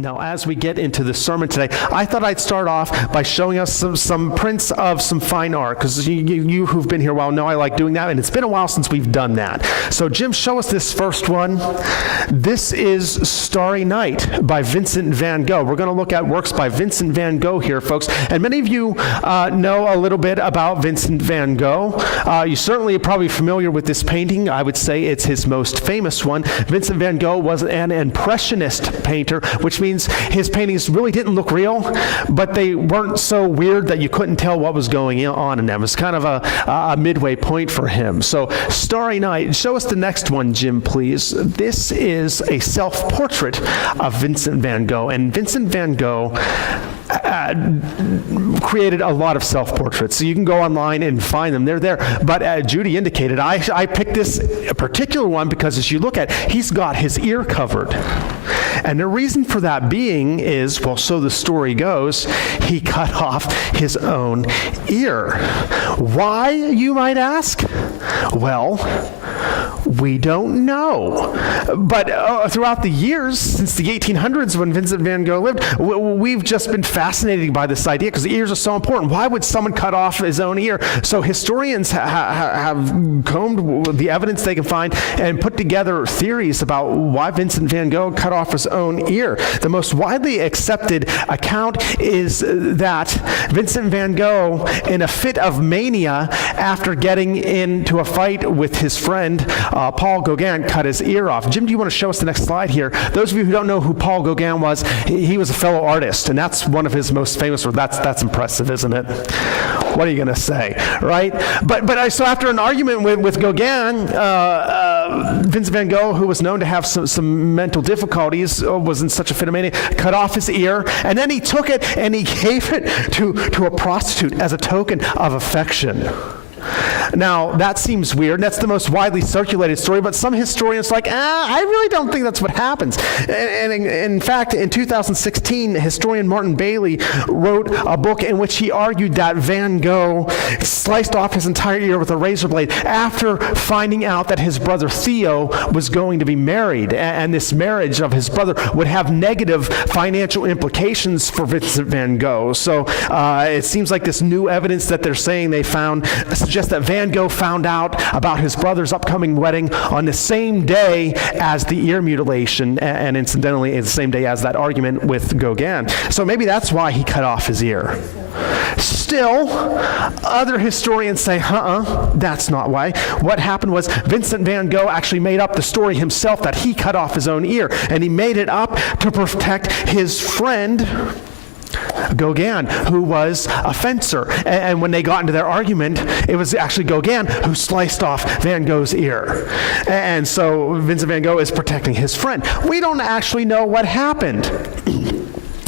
Now, as we get into the sermon today, I thought I'd start off by showing us some prints of some fine art, because you who've been here a while know I like doing that, and it's been a while since we've done that. So, Jim, show us this first one. This is Starry Night by Vincent van Gogh. We're going to look at works by Vincent van Gogh here, folks. And many of you know a little bit about Vincent van Gogh. You certainly are probably familiar with this painting. I would say it's his most famous one. Vincent van Gogh was an Impressionist painter, which means his paintings really didn't look real, but they weren't so weird that you couldn't tell what was going on in them. It's kind of a midway point for him. So, Starry Night. Show us the next one, Jim, please. This is a self-portrait of Vincent van Gogh, and Vincent van Gogh created a lot of self-portraits, so you can go online and find them. They're there. But Judy indicated, I picked this particular one because as you look at, he's got his ear covered. And the reason for that being is, well, so the story goes, he cut off his own ear. Why, you might ask? Well, we don't know. But throughout the years, since the 1800s when Vincent van Gogh lived, we've just been fascinated by this idea because the ears are so important. Why would someone cut off his own ear? So historians have combed the evidence they can find and put together theories about why Vincent van Gogh cut off his own ear. The most widely accepted account is that Vincent van Gogh, in a fit of mania after getting into a fight with his friend, Paul Gauguin, cut his ear off. Jim, do you want to show us the next slide here? Those of you who don't know who Paul Gauguin was, he was a fellow artist, and that's one of his most famous works. That's impressive, isn't it? What are you going to say, right? But so after an argument with Gauguin, Vincent van Gogh, who was known to have some mental difficulties, was in such a fit of mania, cut off his ear, and then he took it and he gave it to a prostitute as a token of affection. Now, that seems weird. That's the most widely circulated story, but some historians are like, I really don't think that's what happens. And in fact, in 2016, historian Martin Bailey wrote a book in which he argued that Van Gogh sliced off his entire ear with a razor blade after finding out that his brother Theo was going to be married, and this marriage of his brother would have negative financial implications for Vincent van Gogh. So it seems like this new evidence that they're saying they found suggests that Van Gogh found out about his brother's upcoming wedding on the same day as the ear mutilation, and incidentally, the same day as that argument with Gauguin. So maybe that's why he cut off his ear. Still, other historians say, that's not why. What happened was Vincent van Gogh actually made up the story himself that he cut off his own ear, and he made it up to protect his friend Gauguin, who was a fencer. And when they got into their argument, it was actually Gauguin who sliced off Van Gogh's ear. And so Vincent van Gogh is protecting his friend. We don't actually know what happened.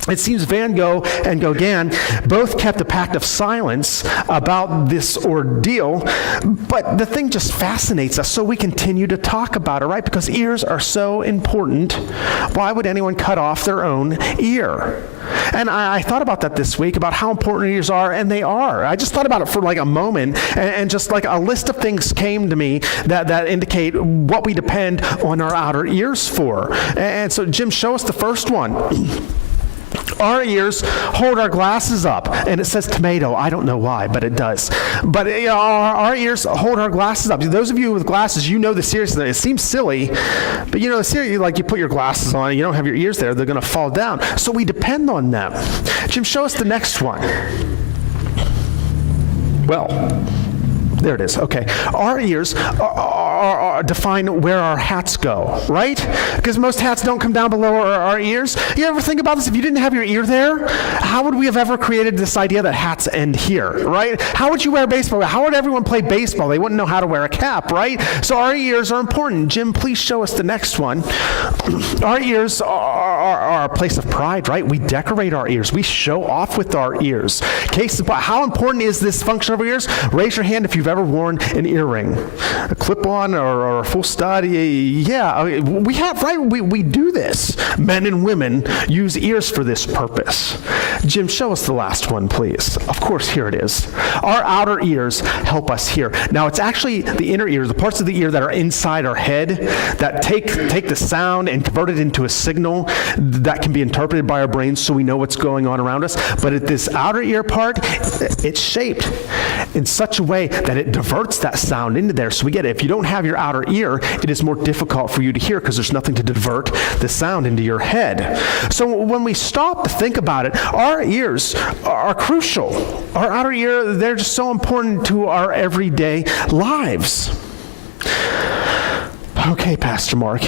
It seems Van Gogh and Gauguin both kept a pact of silence about this ordeal, but the thing just fascinates us, so we continue to talk about it, right? Because ears are so important. Why would anyone cut off their own ear? And I thought about that this week, about how important ears are, and they are. I just thought about it for like a moment, and just like a list of things came to me that indicate what we depend on our outer ears for. And so, Jim, show us the first one. Our ears hold our glasses up, and it says tomato. I don't know why, but it does. But our ears hold our glasses up. Those of you with glasses, you know the seriousness. It seems silly, but you know the seriousness. Like you put your glasses on, and you don't have your ears there; they're going to fall down. So we depend on them. Jim, show us the next one. Well, there it is. Okay. Our ears are define where our hats go, right? Because most hats don't come down below our ears. You ever think about this? If you didn't have your ear there, how would we have ever created this idea that hats end here, right? How would you wear baseball? How would everyone play baseball? They wouldn't know how to wear a cap, right? So our ears are important. Jim, please show us the next one. Our ears are a place of pride, right? We decorate our ears. We show off with our ears. Case in point, how important is this function of our ears? Raise your hand if you've ever worn an earring, a clip-on or a full stud. Yeah, we have, right? We do this. Men and women use ears for this purpose. Jim, show us the last one, please. Of course, here it is. Our outer ears help us hear. Now, it's actually the inner ears, the parts of the ear that are inside our head that take the sound and convert it into a signal that can be interpreted by our brains so we know what's going on around us. But at this outer ear part, it's shaped in such a way that it diverts that sound into there. So we get it. If you don't have your outer ear, it is more difficult for you to hear because there's nothing to divert the sound into your head. So when we stop to think about it, our ears are crucial. Our outer ear, they're just so important to our everyday lives. Okay, Pastor Mark,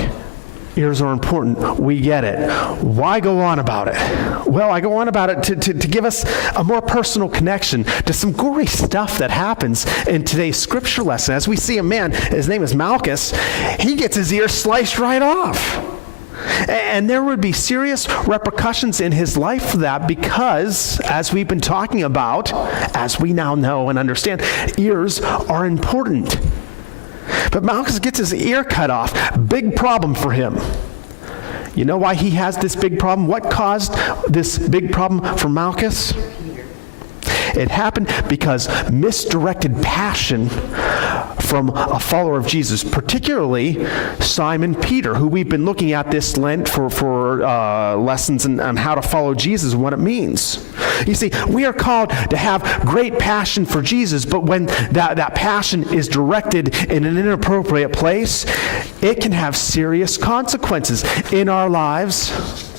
ears are important. We get it. Why go on about it? Well, I go on about it to give us a more personal connection to some gory stuff that happens in today's scripture lesson. As we see a man, his name is Malchus, he gets his ear sliced right off. And there would be serious repercussions in his life for that because, as we've been talking about, as we now know and understand, ears are important. But Malchus gets his ear cut off. Big problem for him. You know why he has this big problem? What caused this big problem for Malchus? It happened because misdirected passion from a follower of Jesus, particularly Simon Peter, who we've been looking at this Lent for lessons on how to follow Jesus and what it means. You see, we are called to have great passion for Jesus, but when that passion is directed in an inappropriate place, it can have serious consequences in our lives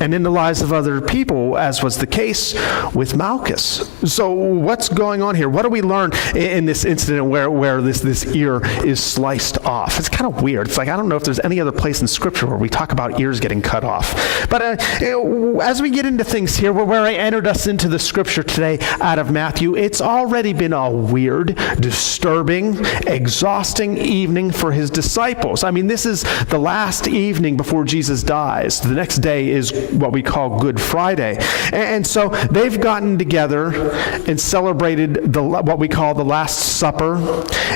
and in the lives of other people, as was the case with Malchus. So what's going on here? What do we learn in this incident where this ear is sliced off? It's kind of weird. It's like, I don't know if there's any other place in Scripture where we talk about ears getting cut off. But as we get into things here, where I entered us into the Scripture today out of Matthew, it's already been a weird, disturbing, exhausting evening for his disciples. I mean, this is the last evening before Jesus dies. The next day is what we call Good Friday. And so they've gotten together and celebrated what we call the Last Supper.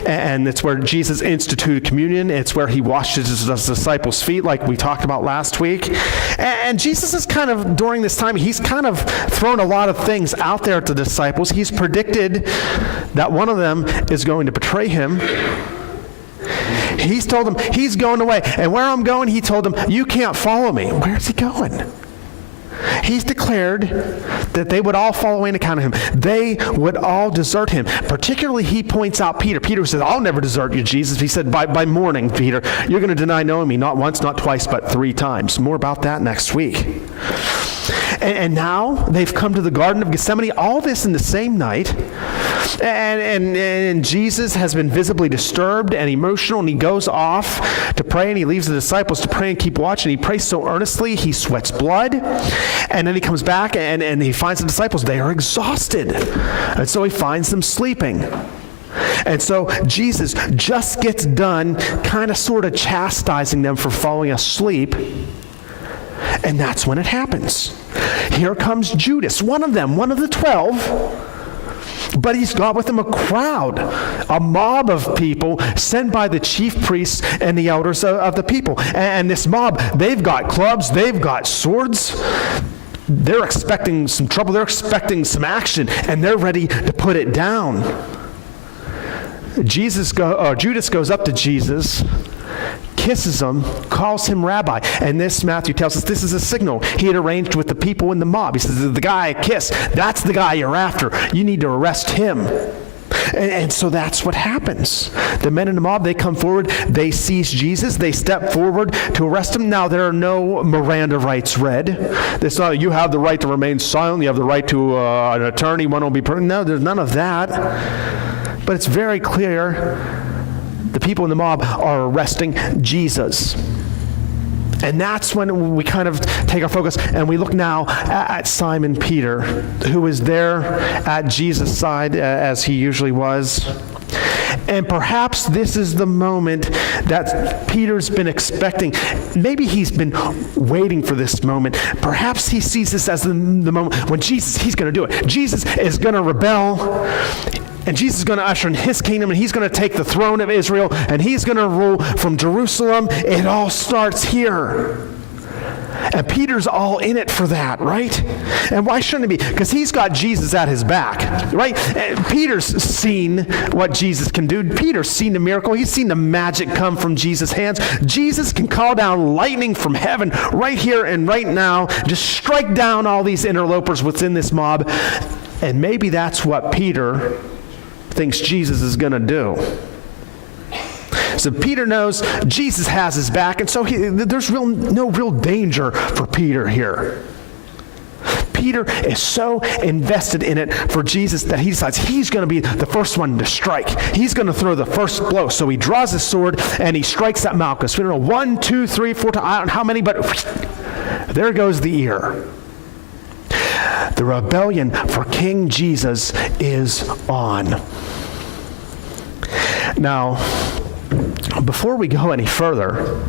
And it's where Jesus instituted communion. It's where he washes his disciples' feet, like we talked about last week. And Jesus is kind of, during this time, he's kind of thrown a lot of things out there at the disciples. He's predicted that one of them is going to betray him. He's told them he's going away. And where I'm going, he told them, you can't follow me. Where's he going? He's declared that they would all follow in account of him. They would all desert him. Particularly, he points out Peter. Peter says, I'll never desert you, Jesus. He said, by morning, Peter, you're going to deny knowing me, not once, not twice, but 3 times. More about that next week. And now they've come to the Garden of Gethsemane, all this in the same night. And Jesus has been visibly disturbed and emotional, and he goes off to pray, and he leaves the disciples to pray and keep watch, and he prays so earnestly, he sweats blood. And then he comes back, and he finds the disciples. They are exhausted. And so he finds them sleeping. And so Jesus just gets done kind of sort of chastising them for falling asleep. And that's when it happens. Here comes Judas, one of them, one of the 12. But he's got with him a crowd, a mob of people sent by the chief priests and the elders of the people. And this mob, they've got clubs, they've got swords. They're expecting some trouble, they're expecting some action, and they're ready to put it down. Judas goes up to Jesus, kisses him, calls him rabbi. And this, Matthew tells us, this is a signal he had arranged with the people in the mob. He says, the guy I kiss, that's the guy you're after. You need to arrest him. And so that's what happens. The men in the mob, they come forward, they seize Jesus, they step forward to arrest him. Now, there are no Miranda rights read. It's not, you have the right to remain silent, you have the right to an attorney, one will be pardoned. No, there's none of that. But it's very clear the people in the mob are arresting Jesus. And that's when we kind of take our focus and we look now at Simon Peter, who is there at Jesus' side as he usually was. And perhaps this is the moment that Peter's been expecting. Maybe he's been waiting for this moment. Perhaps he sees this as the moment when Jesus, he's going to do it. Jesus is going to rebel. And Jesus is going to usher in his kingdom, and he's going to take the throne of Israel, and he's going to rule from Jerusalem. It all starts here. And Peter's all in it for that, right? And why shouldn't he be? Because he's got Jesus at his back, right? Peter's seen what Jesus can do. Peter's seen the miracle. He's seen the magic come from Jesus' hands. Jesus can call down lightning from heaven right here and right now, just strike down all these interlopers within this mob. And maybe that's what Peter thinks Jesus is going to do. So Peter knows Jesus has his back, and so there's no real danger for Peter here. Peter is so invested in it for Jesus that he decides he's going to be the first one to strike. He's going to throw the first blow. So he draws his sword and he strikes at Malchus. We don't know, 1, 2, 3, 4, I don't know how many, but there goes the ear. The rebellion for King Jesus is on. Now, before we go any further,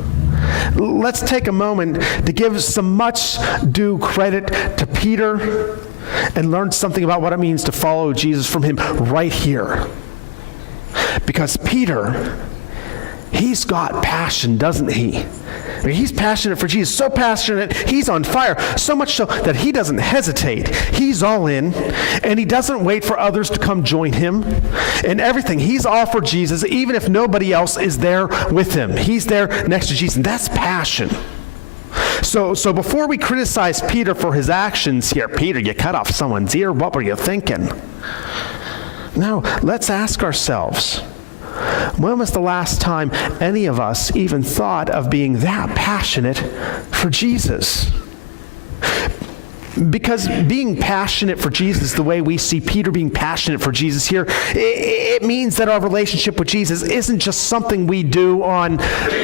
let's take a moment to give some much due credit to Peter and learn something about what it means to follow Jesus from him right here. Because Peter, he's got passion, doesn't he? I mean, he's passionate for Jesus, so passionate, he's on fire, so much so that he doesn't hesitate. He's all in, and he doesn't wait for others to come join him in everything. He's all for Jesus, even if nobody else is there with him. He's there next to Jesus, and that's passion. So before we criticize Peter for his actions here, Peter, you cut off someone's ear, what were you thinking? Now, let's ask ourselves, when was the last time any of us even thought of being that passionate for Jesus? Because being passionate for Jesus, the way we see Peter being passionate for Jesus here, it means that our relationship with Jesus isn't just something we do on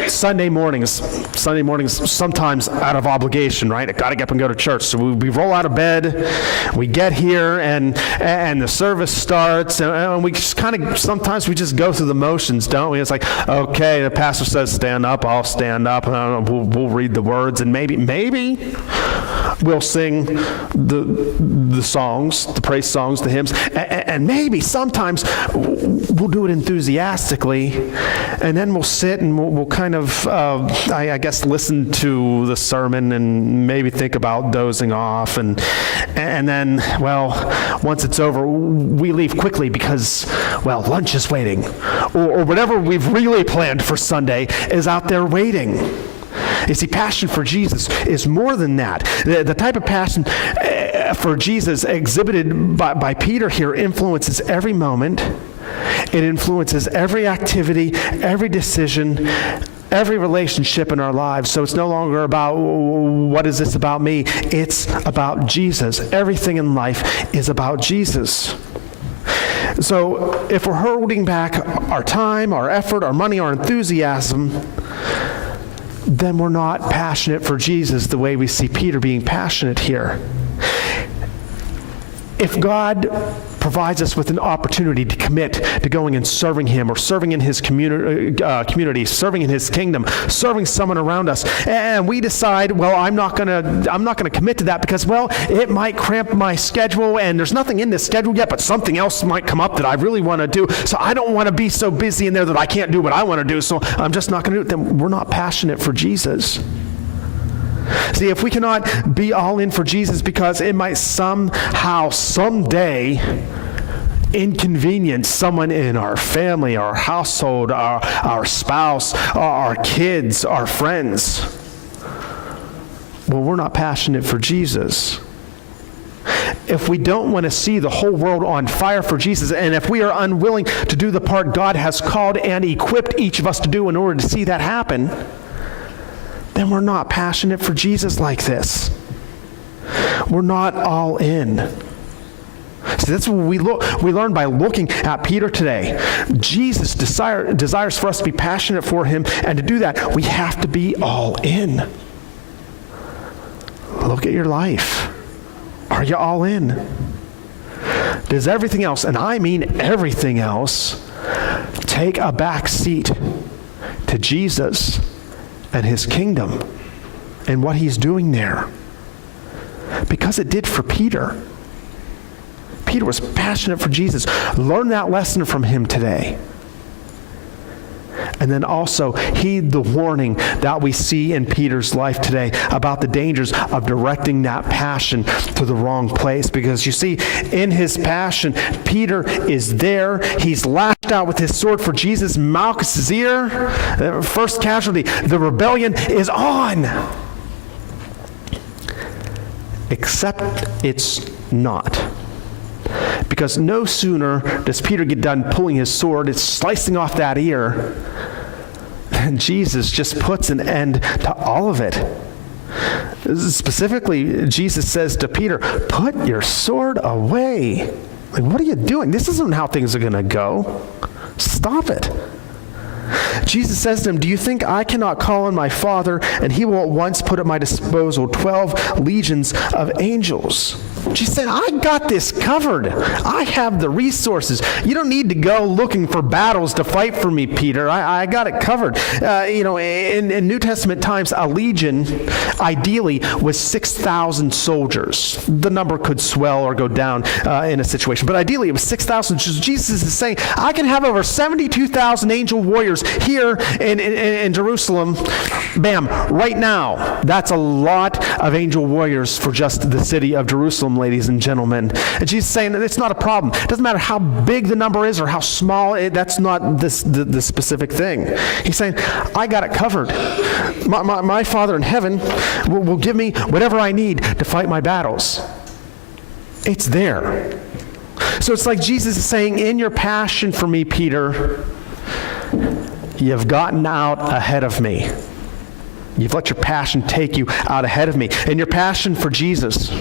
Sunday mornings. Sunday mornings, sometimes out of obligation, right? I got to get up and go to church. So we roll out of bed, we get here, and the service starts, and we just kind of, sometimes we just go through the motions, don't we? It's like, okay, the pastor says stand up, I'll stand up, and we'll read the words, and maybe we'll sing the songs, the praise songs, the hymns, and maybe sometimes we'll do it enthusiastically, and then we'll sit and we'll kind of, I guess, listen to the sermon and maybe think about dozing off, and then, well, once it's over, we leave quickly because, well, lunch is waiting, or whatever we've really planned for Sunday is out there waiting. You see, passion for Jesus is more than that. The type of passion for Jesus exhibited by Peter here influences every moment. It influences every activity, every decision, every relationship in our lives. So it's no longer about, what is this about me? It's about Jesus. Everything in life is about Jesus. So if we're holding back our time, our effort, our money, our enthusiasm, then we're not passionate for Jesus the way we see Peter being passionate here. If God provides us with an opportunity to commit to going and serving him, or serving in his community, serving in his kingdom, serving someone around us, and we decide, well, I'm not gonna commit to that because, well, it might cramp my schedule, and there's nothing in this schedule yet, but something else might come up that I really want to do, so I don't want to be so busy in there that I can't do what I want to do, so I'm just not going to do it. Then we're not passionate for Jesus. See, if we cannot be all in for Jesus because it might somehow, someday, inconvenience someone in our family, our household, our spouse, our kids, our friends, well, we're not passionate for Jesus. If we don't want to see the whole world on fire for Jesus, and if we are unwilling to do the part God has called and equipped each of us to do in order to see that happen, then we're not passionate for Jesus like this. We're not all in. See, that's what we learn by looking at Peter today. Jesus desires for us to be passionate for him, and to do that, we have to be all in. Look at your life. Are you all in? Does everything else, and I mean everything else, take a back seat to Jesus and his kingdom and what he's doing there? Because it did for Peter. Peter was passionate for Jesus. Learn that lesson from him today. And then also heed the warning that we see in Peter's life today about the dangers of directing that passion to the wrong place. Because you see, in his passion, Peter is there. He's lashed out with his sword for Jesus. Malchus's ear, first casualty. The rebellion is on. Except it's not. Because no sooner does Peter get done pulling his sword, it's slicing off that ear, and Jesus just puts an end to all of it. Specifically, Jesus says to Peter, put your sword away. Like, what are you doing? This isn't how things are going to go. Stop it. Jesus says to him, do you think I cannot call on my Father, and he will at once put at my disposal 12 legions of angels? Jesus said, I got this covered. I have the resources. You don't need to go looking for battles to fight for me, Peter. I got it covered. In New Testament times, a legion ideally was 6,000 soldiers. The number could swell or go down in a situation, but ideally it was 6,000. Jesus is saying, I can have over 72,000 angel warriors here in Jerusalem. Bam, right now. That's a lot of angel warriors for just the city of Jerusalem, ladies and gentlemen. And Jesus is saying that it's not a problem. It doesn't matter how big the number is or how small, that's not the specific thing. He's saying, I got it covered. My Father in heaven will give me whatever I need to fight my battles. It's there. So it's like Jesus is saying, in your passion for me, Peter, you've gotten out ahead of me. You've let your passion take you out ahead of me. And your passion for Jesus,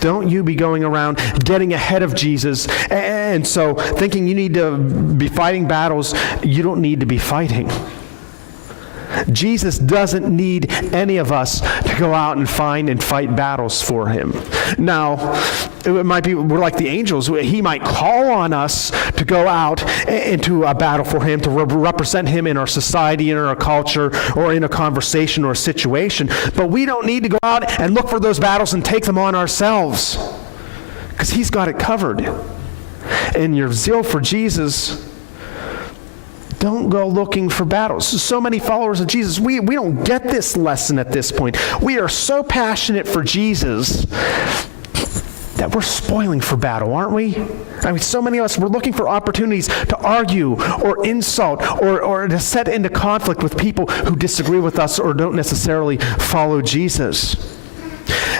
don't you be going around getting ahead of Jesus, and so thinking you need to be fighting battles you don't need to be fighting. Jesus doesn't need any of us to go out and find and fight battles for him. Now, it might be we're like the angels. He might call on us to go out into a battle for him, to represent him in our society, in our culture, or in a conversation or a situation. But we don't need to go out and look for those battles and take them on ourselves, because he's got it covered. And your zeal for Jesus, don't go looking for battles. So many followers of Jesus, we don't get this lesson at this point. We are so passionate for Jesus that we're spoiling for battle, aren't we? I mean, so many of us, we're looking for opportunities to argue or insult or to set into conflict with people who disagree with us or don't necessarily follow Jesus.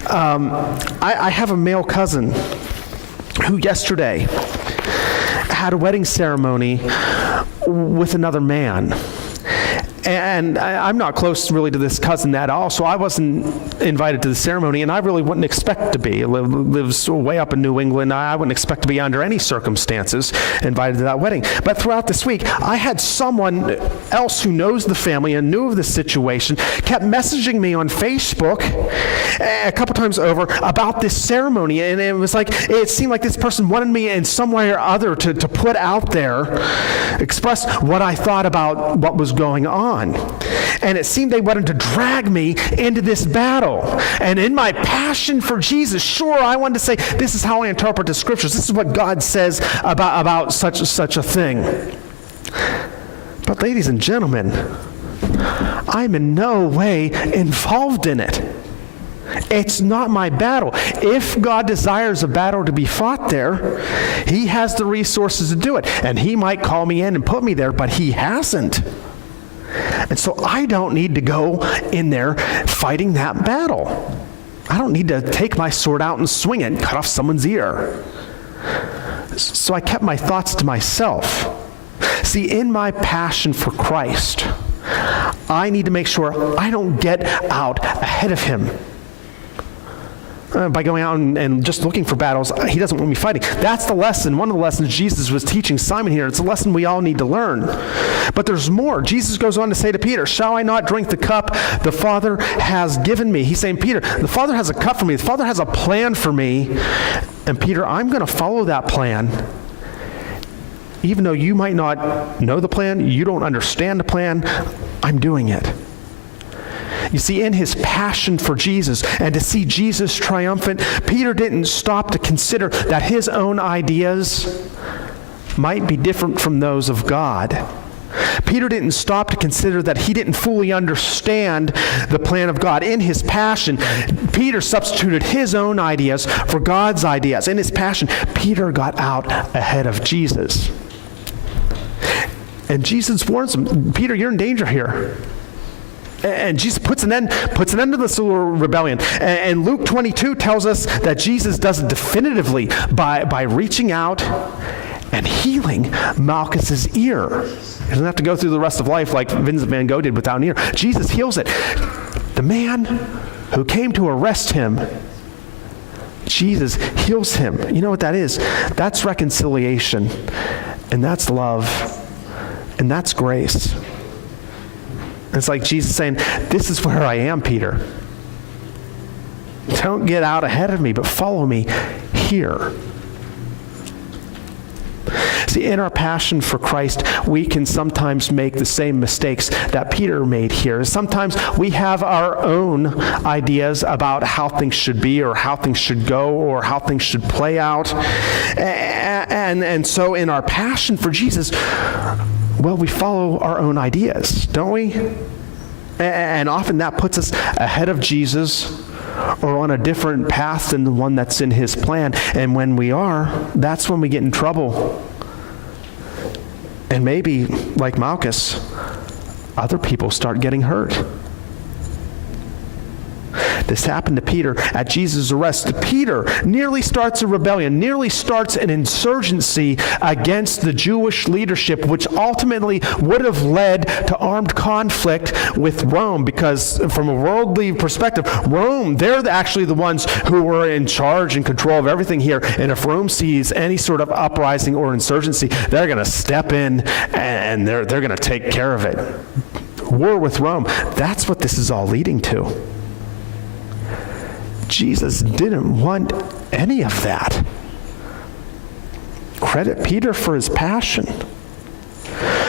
I have a male cousin who yesterday had a wedding ceremony with another man. And I'm not close really to this cousin at all, so I wasn't invited to the ceremony, and I really wouldn't expect to be. He lives way up in New England. I wouldn't expect to be under any circumstances invited to that wedding. But throughout this week, I had someone else who knows the family and knew of the situation, kept messaging me on Facebook a couple times over about this ceremony, and it was like, it seemed like this person wanted me in some way or other to put out there, express what I thought about what was going on. And it seemed they wanted to drag me into this battle. And in my passion for Jesus, sure, I wanted to say, this is how I interpret the scriptures. This is what God says about such a thing. But ladies and gentlemen, I'm in no way involved in it. It's not my battle. If God desires a battle to be fought there, he has the resources to do it. And he might call me in and put me there, but he hasn't. And so I don't need to go in there fighting that battle. I don't need to take my sword out and swing it and cut off someone's ear. So I kept my thoughts to myself. See, in my passion for Christ, I need to make sure I don't get out ahead of him. By going out and just looking for battles, he doesn't want me fighting. That's the lesson, one of the lessons Jesus was teaching Simon here. It's a lesson we all need to learn. But there's more. Jesus goes on to say to Peter, shall I not drink the cup the Father has given me? He's saying, Peter, the Father has a cup for me. The Father has a plan for me. And Peter, I'm going to follow that plan. Even though you might not know the plan, you don't understand the plan, I'm doing it. You see, in his passion for Jesus and to see Jesus triumphant, Peter didn't stop to consider that his own ideas might be different from those of God. Peter didn't stop to consider that he didn't fully understand the plan of God. In his passion, Peter substituted his own ideas for God's ideas. In his passion, Peter got out ahead of Jesus. And Jesus warns him, Peter, you're in danger here. And Jesus puts an end to this little rebellion. And Luke 22 tells us that Jesus does it definitively by reaching out and healing Malchus's ear. He doesn't have to go through the rest of life like Vincent van Gogh did without an ear. Jesus heals it. The man who came to arrest him, Jesus heals him. You know what that is? That's reconciliation, and that's love, and that's grace. It's like Jesus saying, this is where I am, Peter. Don't get out ahead of me, but follow me here. See, in our passion for Christ, we can sometimes make the same mistakes that Peter made here. Sometimes we have our own ideas about how things should be or how things should go or how things should play out. And so in our passion for Jesus, well, we follow our own ideas, don't we? And often that puts us ahead of Jesus or on a different path than the one that's in his plan. And when we are, that's when we get in trouble. And maybe, like Malchus, other people start getting hurt. This happened to Peter at Jesus' arrest. Peter nearly starts a rebellion, nearly starts an insurgency against the Jewish leadership, which ultimately would have led to armed conflict with Rome, because from a worldly perspective, Rome, they're actually the ones who were in charge and control of everything here. And if Rome sees any sort of uprising or insurgency, they're going to step in and they're going to take care of it. War with Rome, that's what this is all leading to. Jesus didn't want any of that. Credit Peter for his passion.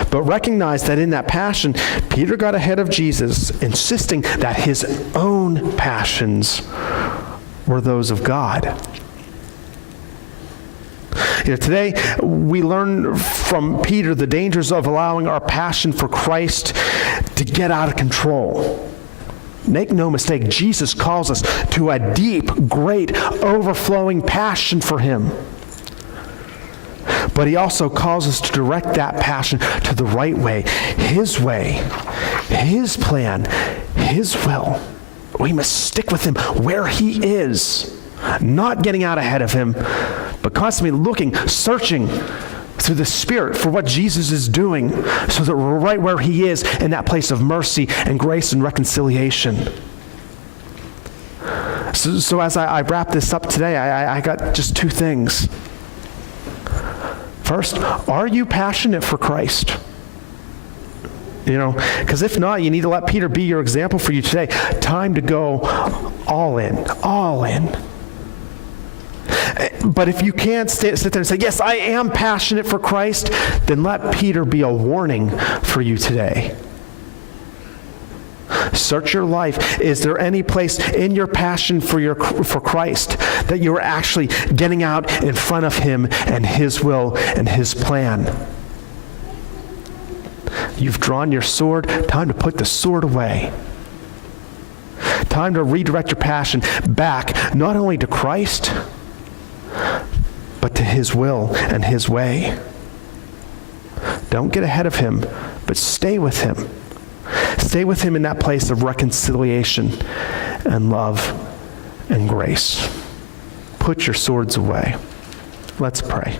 But recognize that in that passion, Peter got ahead of Jesus, insisting that his own passions were those of God. Today, we learn from Peter the dangers of allowing our passion for Christ to get out of control. Make no mistake, Jesus calls us to a deep, great, overflowing passion for him. But he also calls us to direct that passion to the right way, his plan, his will. We must stick with him where he is, not getting out ahead of him, but constantly looking, searching through the Spirit for what Jesus is doing, so that we're right where he is in that place of mercy and grace and reconciliation. So as I wrap this up today, I got just two things. First, are you passionate for Christ? Because if not, you need to let Peter be your example for you today. Time to go all in, all in. But if you can't sit there and say, yes, I am passionate for Christ, then let Peter be a warning for you today. Search your life. Is there any place in your passion for Christ that you're actually getting out in front of him and his will and his plan? You've drawn your sword. Time to put the sword away. Time to redirect your passion back, not only to Christ, but to his will and his way. Don't get ahead of him, but stay with him. Stay with him in that place of reconciliation and love and grace. Put your swords away. Let's pray.